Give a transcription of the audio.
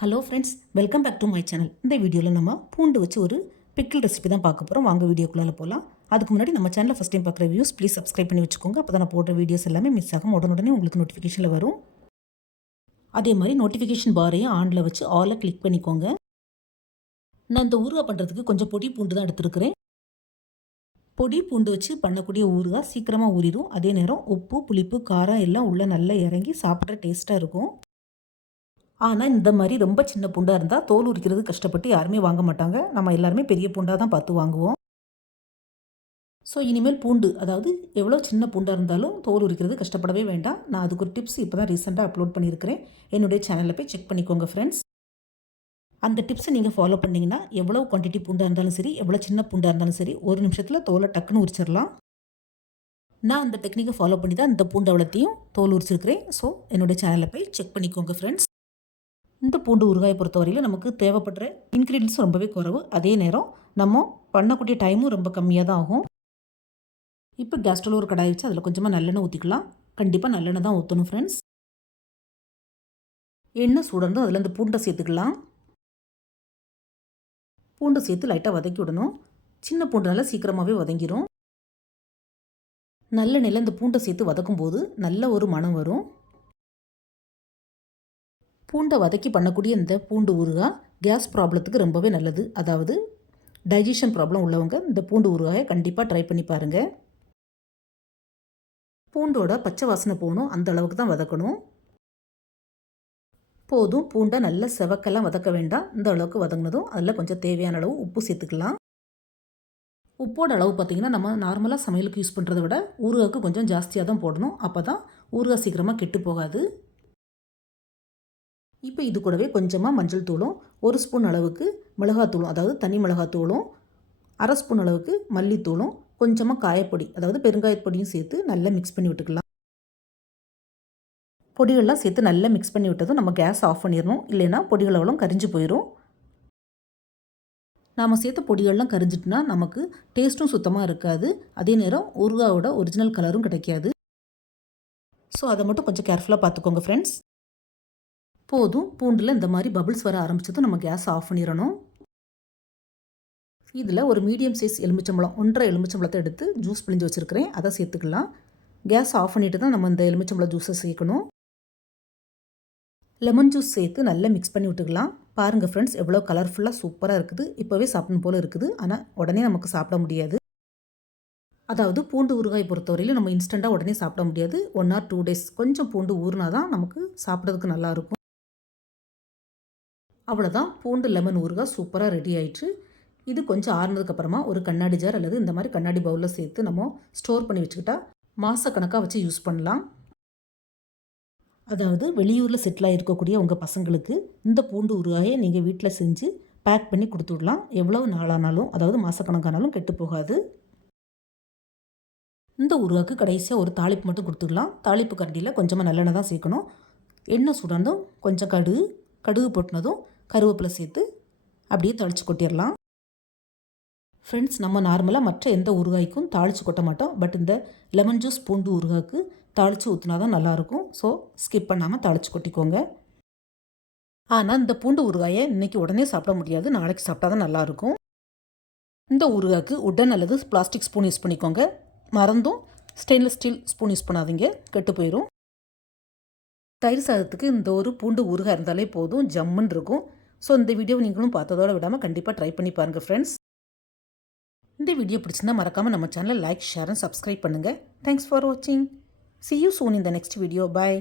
Hello friends welcome back to my channel இந்த வீடியோவில் நம்ம பூண்டு வச்சு ஒரு பிக்கிள் ரெசிபி தான் பார்க்க போகிறோம் வாங்க வீடியோக்குள்ளே போகலாம் அதுக்கு முன்னாடி நம்ம சேனலில் ஃபஸ்ட் டைம் பார்க்குற வியூஸ் ப்ளீஸ் சப்ஸ்கிரைப் பண்ணி வச்சுக்கோங்க. அப்போ தான் நான் போடுற வீடியோஸ் எல்லாமே மிஸ் ஆகும் உடனுடனே உங்களுக்கு நோட்டிஃபிகேஷனில் வரும். அதே மாதிரி நோட்டிஃபிகேஷன் பாரையும் ஆனில் வச்சு ஆலில் கிளிக் பண்ணிக்கோங்க. நான் இந்த ஊறுகாய் பண்ணுறதுக்கு கொஞ்சம் பொடி பூண்டு தான் எடுத்துருக்கிறேன். பொடி பூண்டு வச்சு பண்ணக்கூடிய ஊறுகாய் சீக்கிரமாக ஊறிடும் அதே நேரம் உப்பு புளிப்பு காரம் எல்லாம் உள்ளே நல்லா இறங்கி சாப்பிட்ற டேஸ்ட்டாக இருக்கும். ஆனால் இந்த மாதிரி ரொம்ப சின்ன பூண்டாக இருந்தால் தோல் உரிக்கிறது கஷ்டப்பட்டு யாருமே வாங்க மாட்டாங்க. நம்ம எல்லாருமே பெரிய பூண்டாக தான் பார்த்து வாங்குவோம். ஸோ இனிமேல் பூண்டு அதாவது எவ்வளோ சின்ன பூண்டாக இருந்தாலும் தோல் உரிக்கிறது கஷ்டப்படவே வேண்டாம். நான் அதுக்கு ஒரு டிப்ஸ் இப்போ தான் ரீசெண்டாக அப்லோட் பண்ணியிருக்கிறேன். என்னுடைய சேனலில் போய் செக் பண்ணிக்கோங்க ஃப்ரெண்ட்ஸ் அந்த டிப்ஸை நீங்கள் ஃபாலோ பண்ணிங்கன்னா எவ்வளோ குவான்டிட்டி பூண்டாக இருந்தாலும் சரி எவ்வளோ சின்ன பூண்டாக இருந்தாலும் சரி ஒரு நிமிஷத்தில் தோலை டக்குன்னு உரிச்சிடலாம். நான் அந்த டெக்னிக்கை ஃபாலோ பண்ணி தான் இந்த பூண்டை வளர்த்தியும் தோல் உரிச்சிருக்கிறேன். ஸோ என்னுடைய சேனலில் போய் செக் பண்ணிக்கோங்க ஃப்ரெண்ட்ஸ் இந்த பூண்டு ஊறுகாயை பொறுத்தவரையில் நமக்கு தேவைப்படுற இன்க்ரீடியன்ஸும் ரொம்பவே குறைவு. அதே நேரம் நம்ம பண்ணக்கூடிய டைமும் ரொம்ப கம்மியாக தான் ஆகும். இப்போ கேஸ் ஒரு கடாய் வச்சு அதில் கொஞ்சமாக நல்லெண்ணெய் ஊற்றிக்கலாம் கண்டிப்பாக நல்லெண்ணெய் தான் ஊற்றணும் ஃப்ரெண்ட்ஸ் எண்ணெய் சூடணும் அதில் இந்த பூண்டை சேர்த்துக்கலாம். பூண்டை சேர்த்து லைட்டாக வதக்கி விடணும். சின்ன பூண்டுனால சீக்கிரமாகவே வதங்கிடும் நல்லெண்ணெயில் இந்த பூண்டை சேர்த்து வதக்கும் போது நல்ல ஒரு மனம் வரும். பூண்டை வதக்கி பண்ணக்கூடிய இந்த பூண்டு ஊறுகாய் கேஸ் ப்ராப்ளத்துக்கு ரொம்பவே நல்லது. அதாவது டைஜஷன் ப்ராப்ளம் உள்ளவங்க இந்த பூண்டு ஊறுகாயை கண்டிப்பாக ட்ரை பண்ணி பாருங்கள் பூண்டோட பச்சை வாசனை போகணும். அந்த அளவுக்கு தான் வதக்கணும். போதும். பூண்டை நல்ல செவக்கெல்லாம் வதக்க வேண்டாம். இந்த அளவுக்கு வதங்கினதும் அதில் கொஞ்சம் தேவையான அளவு உப்பு சேர்த்துக்கலாம். உப்போட அளவு பார்த்திங்கன்னா நம்ம நார்மலாக சமையலுக்கு யூஸ் பண்ணுறத விட ஊறுகாய்க்கு கொஞ்சம் ஜாஸ்தியாக தான் போடணும். அப்போ தான் ஊறுகாய் சீக்கிரமாக கெட்டு போகாது. இப்போ இது கூடவே கொஞ்சமாக மஞ்சள் தூளும் ஒரு ஸ்பூன் அளவுக்கு மிளகாத்தூளும் அதாவது தனி மிளகாத்தூளும் அரை ஸ்பூன் அளவுக்கு மல்லித்தூளும் கொஞ்சமாக காயப்பொடி அதாவது பெருங்காயப்பொடியும் சேர்த்து நல்லா மிக்ஸ் பண்ணி விட்டுக்கலாம். பொடிகள்லாம் சேர்த்து நல்லா மிக்ஸ் பண்ணி விட்டதும் நம்ம கேஸ் ஆஃப் பண்ணிடணும். இல்லைன்னா பொடிகள் அவ்வளோ கரிஞ்சு போயிடும் நாம் சேர்த்த பொடிகள்லாம் கரிஞ்சிட்டுனா நமக்கு டேஸ்ட்டும் சுத்தமாக இருக்காது. அதே நேரம் ஊறுகாவோட ஒரிஜினல் கலரும் கிடைக்காது. ஸோ அதை மட்டும் கொஞ்சம் கேர்ஃபுல்லாக பார்த்துக்கோங்க ஃப்ரெண்ட்ஸ் போதும் பூண்டில் இந்த மாதிரி பபிள்ஸ் வர ஆரம்பிச்சதும் நம்ம கேஸ் ஆஃப் பண்ணிடணும் இதில் ஒரு மீடியம் சைஸ் எலுமிச்சம்பழம் ஒன்றரை எலுமிச்சம்பழத்தை எடுத்து ஜூஸ் பிழிஞ்சு வச்சுருக்கிறேன். அதை சேர்த்துக்கலாம். கேஸ் ஆஃப் பண்ணிவிட்டு தான் நம்ம இந்த எலுமிச்சம்பழம் ஜூஸை சேர்க்கணும். லெமன் ஜூஸ் சேர்த்து நல்லா மிக்ஸ் பண்ணி விட்டுக்கலாம். பாருங்கள் ஃப்ரெண்ட்ஸ் எவ்வளோ கலர்ஃபுல்லாக சூப்பராக இருக்குது. இப்போவே சாப்பிடணும் போல் இருக்குது. ஆனால் உடனே நமக்கு சாப்பிட முடியாது. அதாவது பூண்டு ஊறுகாய் பொறுத்தவரையிலும் நம்ம இன்ஸ்டண்ட்டாக உடனே சாப்பிட முடியாது. ஒன் ஆர் டூ டேஸ் கொஞ்சம் பூண்டு ஊறுனா தான் நமக்கு சாப்பிட்றதுக்கு நல்லாயிருக்கும் அவ்வளோதான் பூண்டு லெமன் ஊறுகாய் சூப்பராக ரெடி ஆயிடுச்சு இது கொஞ்சம் ஆறுனதுக்கப்புறமா ஒரு கண்ணாடி ஜார் அல்லது இந்த மாதிரி கண்ணாடி பவுலில் சேர்த்து நம்ம ஸ்டோர் பண்ணி வச்சுக்கிட்டா மாதக்கணக்காக வச்சு யூஸ் பண்ணலாம். அதாவது வெளியூரில் செட்டிலாக இருக்கக்கூடிய உங்கள் பசங்களுக்கு இந்த பூண்டு ஊறுகாயை நீங்கள் வீட்டில் செஞ்சு பேக் பண்ணி கொடுத்து விடலாம். எவ்வளோ நாளானாலும் அதாவது மாதக்கணக்கானாலும் கெட்டு போகாது. இந்த ஊறுகாய்க்கு கடைசியாக ஒரு தாளிப்பு மட்டும் கொடுத்துடலாம் தாளிப்பு கரண்டியில் கொஞ்சமாக நல்லெண்ணெய் தான் சேர்க்கணும். எண்ணெய் சுடந்தும் கொஞ்சம் கடுகு கடுகு போட்டினதும் கருவேப்பிலை சேர்த்து அப்படியே தாளித்து கொட்டிடலாம். ஃப்ரெண்ட்ஸ் நம்ம நார்மலாக மற்ற எந்த ஊறுகாய்க்கும் தாளித்து கொட்ட மாட்டோம். பட் இந்த லெமன் ஜூஸ் பூண்டு ஊறுகாய்க்கு தாளித்து ஊற்றினா தான் நல்லாயிருக்கும். ஸோ ஸ்கிப் பண்ணாமல் தாளித்து கொட்டிக்கோங்க. ஆனால் இந்த பூண்டு ஊறுகாயை இன்றைக்கி உடனே சாப்பிட முடியாது. நாளைக்கு சாப்பிட்டா தான் நல்லாயிருக்கும். இந்த ஊறுகாய்க்கு உடன் அல்லது பிளாஸ்டிக் ஸ்பூன் யூஸ் பண்ணிக்கோங்க. மறந்தும் ஸ்டெயின்லெஸ் ஸ்டீல் ஸ்பூன் யூஸ் பண்ணாதீங்க. கெட்டு போயிடும் தயிர் சாதத்துக்கு இந்த ஒரு பூண்டு ஊறுகாய் இருந்தாலே போதும். ஜம்முன்னு இருக்கும். ஸோ இந்த வீடியோ நீங்களும் பார்த்ததோட விடாமல் கண்டிப்பாக ட்ரை பண்ணி பாருங்கள் ஃப்ரெண்ட்ஸ் இந்த வீடியோ பிடிச்சிருந்தா மறக்காமல் நம்ம சேனலை லைக் ஷேர் அண்ட் சப்ஸ்கிரைப் பண்ணுங்கள் தேங்க்ஸ் ஃபார் வாட்சிங் சி யூ சூன் இந்த நெக்ஸ்ட் வீடியோ பாய்